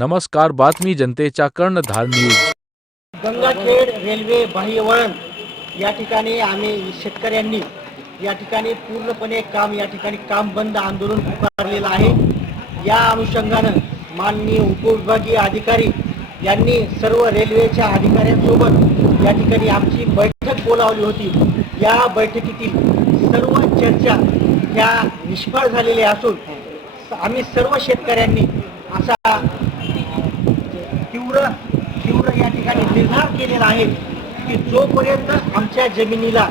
नमस्कार, बातमी जनतेच्या कर्णधार न्यूज. गंगाखेड रेल्वे बाह्यवळण या ठिकाणी आम्ही शेतकऱ्यांनी या ठिकाणी पूर्णपणे काम बंद आंदोलन पुकारलेलं आहे. या अनुषंगानं माननीय उपविभागीय अधिकारी यांनी सर्व रेल्वेच्या अधिकाऱ्यांसोबत या ठिकाणी आमची बैठक बोलावली होती. या बैठकीतील सर्व चर्चा ह्या निष्फळ झालेल्या असून आम्ही सर्व शेतकऱ्यांनी असा तीव्र या ठिकाणी निर्धार केलेला आहे की जोपर्यंत आमच्या जमिनीला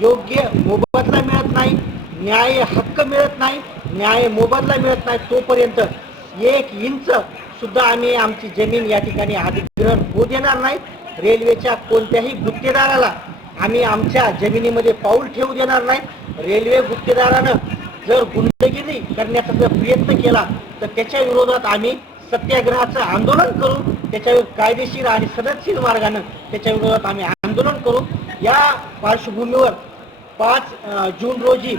योग्य मोबदला मिळत नाही, न्याय हक्क मिळत नाही, न्याय मोबदला मिळत नाही, तोपर्यंत 1 इंच सुद्धा आम्ही आमची जमीन या ठिकाणी अधिग्रहण होऊ देणार नाही. रेल्वेच्या कोणत्याही गुत्तेदाराला आम्ही आमच्या जमिनीमध्ये पाऊल ठेवू देणार नाही. रेल्वे गुत्तेदारानं जर गुंडगिरी करण्याचा जर प्रयत्न केला तर त्याच्या विरोधात आम्ही सत्याग्रहाचं आंदोलन करू. त्याच्यावर कायदेशीर आणि सनदशीर मार्गाने त्याच्या विरोधात आम्ही आंदोलन करू. या पार्श्वभूमीवर 5 जून रोजी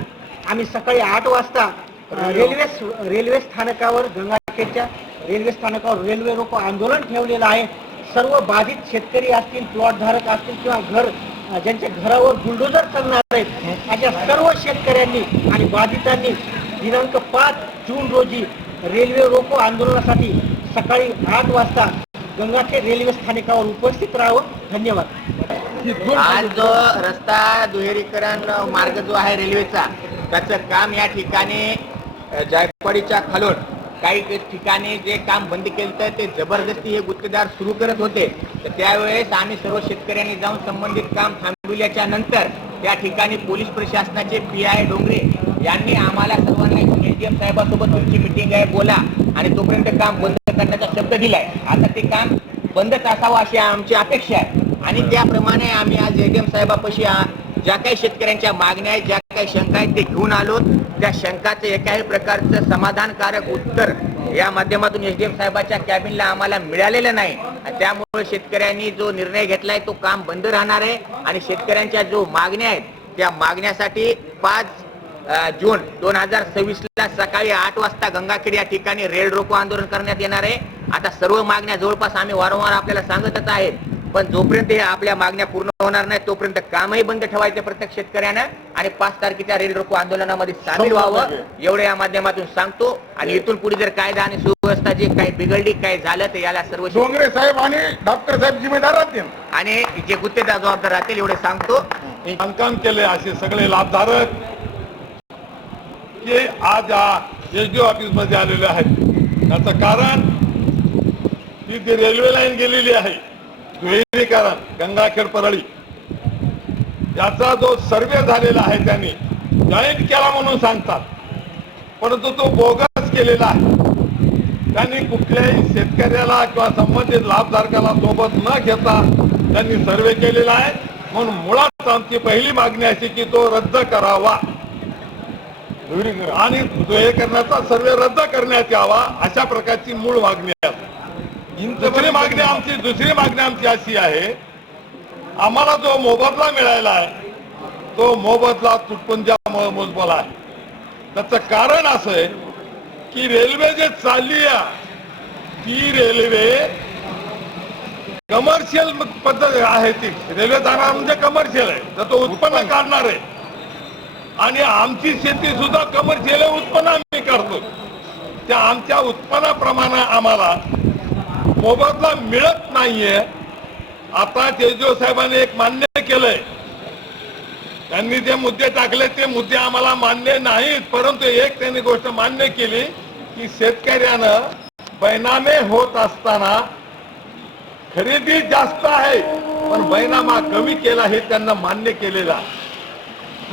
आम्ही सकाळी 8 वाजता रेल्वे स्थानकावर गंगाखेडच्या रेल्वे स्थानकावर रेल्वे रोको आंदोलन ठेवलेलं आहे. सर्व बाधित शेतकरी असतील, प्लॉटधारक असतील किंवा ज्यांच्या घरावर बुलडोजर चालणार आहेत अशा सर्व शेतकऱ्यांनी आणि बाधितांनी दिनांक 5 जून रोजी रेल्वे रोको आंदोलनासाठी सकाळी 8 वाजता गंगाखेड रेल्वे स्थानकावर उपस्थित राहावं. धन्यवाद. आज जो रस्ता दुहेरीकरण मार्ग जो आहे रेल्वेचा, त्याचं काम या ठिकाणी जायकवाडीच्या खालोड काही ठिकाणी जे काम बंद केलं तर ते जबरदस्ती हे गुत्तेदार सुरू करत होते. तर त्यावेळेस आम्ही सर्व शेतकऱ्यांनी जाऊन संबंधित काम थांबविल्याच्या नंतर त्या ठिकाणी पोलीस प्रशासनाचे PI डोंगरे यांनी आम्हाला सर्वांना SDM साहेबांसोबत तुमची मिटिंग आहे, बोला आणि तोपर्यंत काम बंद करण्याचा शब्द दिलाय. आता ते काम बंदच असावं अशी आमची अपेक्षा आहे आणि त्याप्रमाणे आम्ही आज SDM साहेबापाशी ज्या काही शेतकऱ्यांच्या मागण्या आहेत, ज्या काही शंका आहेत ते घेऊन आलो. त्या शंकाचं एकाही प्रकारचं समाधानकारक उत्तर या माध्यमातून SDM साहेबाच्या कॅबिनला आम्हाला मिळालेलं नाही. त्यामुळे शेतकऱ्यांनी जो निर्णय घेतलाय तो काम बंद राहणार आहे आणि शेतकऱ्यांच्या जो मागण्या आहेत त्या मागण्यासाठी 5 जून 2026 ला सकाळी 8 वाजता गंगाखेड या ठिकाणी रेल रोको आंदोलन करण्यात येणार आहे. आता सर्व मागण्या जवळपास आम्ही वारंवार आपल्याला सांगतच आहेत, पण जोपर्यंत हे आपल्या मागण्या पूर्ण होणार नाही तोपर्यंत कामही बंद ठेवायचं प्रत्येक शेतकऱ्यानं आणि 5 तारखेच्या रेल रोको आंदोलनामध्ये सामील व्हावं एवढे या माध्यमातून सांगतो. आणि इथून पुढे जर कायदा आणि सुव्यवस्था जी काही बिघडली, काही झालं तर याला सर्व डोंगरे साहेब आणि डॉक्टर साहेब जिम्मेदार राहतील आणि जे गुत्तेदार जबाबदार राहतील एवढे सांगतो. बांधकाम केले असे सगळे लाभधारक की आज SDO ऑफिस मध्ये आलेले आहेत. याचं कारण ही जी रेल्वे लाईन गेलेली आहे दुहेरीकरण गंगाखेड परळी, याचा जो सर्वे झालेला आहे त्यांनी जॉईंट केला म्हणून सांगतात, परंतु तो बोगस केलेला आहे. त्यांनी कुठल्याही शेतकऱ्याला किंवा संबंधित लाभधारकाला सोबत न घेता त्यांनी सर्वे केलेला आहे. म्हणून मुळात आमची पहिली मागणी अशी की तो रद्द करावा आणि दुहेरीकरणाचा सर्वे रद्द करण्यात यावा, अशा प्रकारची मूळ मागणी आहे. दुसरी मागणी आमची अशी आहे, आम्हाला जो मोबदला मिळाला आहे तो मोबदला तुटपुंजा मोबदला आहे. त्याचं कारण असं आहे की रेल्वे जे चालली आहे ती रेल्वे कमर्शियल पद्धत आहे. ती रेल्वे जाणार म्हणजे कमर्शियल आहे, तर तो उत्पन्न काढणार आहे आणि आमची शेती सुद्धा कमर्शियल उत्पन्न आम्ही करतो. त्या आमच्या उत्पन्नाप्रमाणे आम्हाला मोबदला मिळत नाहीये. आता SDO साहेबांनी एक मान्य केलंय, त्यांनी जे मुद्दे टाकले ते मुद्दे आम्हाला मान्य नाहीत, परंतु एक त्यांनी गोष्ट मान्य केली की शेतकऱ्यानं बैनामे होत असताना खरेदी जास्त आहे पण बैनामा कमी केला हे त्यांना मान्य केलेला.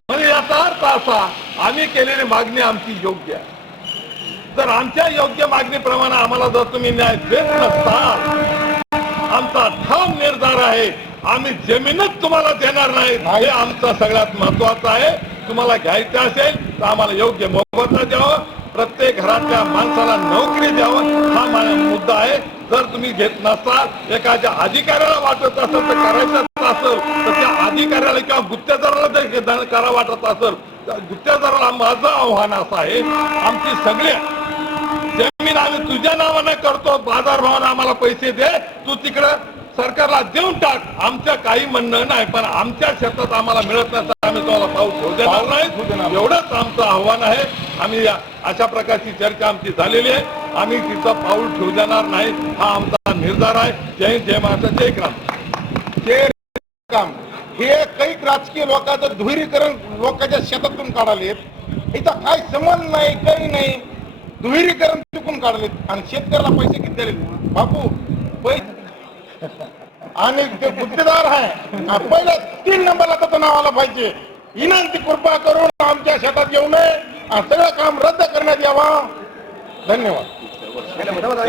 म्हणजे याचा अर्थ असा आम्ही केलेली मागणी आमची योग्य आहे. जर आमच्या योग्य मागणीप्रमाणे आम्हाला जर तुम्ही न्याय देत नसताल, आमचा ठाम निर्धार आहे आम्ही जमीनच तुम्हाला देणार नाही. हे आमचं सगळ्यात महत्वाचं आहे. तुम्हाला घ्यायचं असेल तर आम्हाला योग्य मोबदला द्यावं, प्रत्येक घरातल्या माणसाला नोकरी द्यावं, हा माझा मुद्दा आहे. जर तुम्ही घेत नसाल, एखाद्या अधिकाऱ्याला वाटत असेल तर करायचं असेल तर त्या अधिकाऱ्याला किंवा गुत्तेदाराला करा वाटत असेल तर गुत्तेदाराला माझं आव्हान असं आहे, आमची सगळ्या जमीन जमीन आम्ही तुझ्या नावाने करतो, बाजारभावाने आम्हाला पैसे दे, तू तिकडं सरकारला देऊन टाक, आमचं काही म्हणणं नाही. पण आमच्या शेतात आम्हाला मिळत नसतं आम्ही तुम्हाला पाऊस होऊ देणार नाही, एवढंच आमचं आव्हान आहे. आम्ही अशा प्रकारची चर्चा आमची झालेली आहे. आम्ही तिथं पाऊल ठेवू देणार नाही, हा आमचा निर्धार आहे. जय हिंद, जय महाराष्ट्र, जय क्रांती. हे काही राजकीय लोकांचं दुहेरीकरण लोकांच्या शेतातून काढाले, इथं काय संबंध नाही, काही नाही, दुहेरीकरण चुकून काढले आणि शेतकऱ्याला पैसे किती दिले बापू पैसे. आणि ते गुत्तेदार आहे पहिल्या 3 नंबरला त्याचं नाव आलं पाहिजे. विनंती कृपा करून आमच्या शेतात येऊ नये, सगळं काम रद्द करण्यात यावा. धन्यवाद.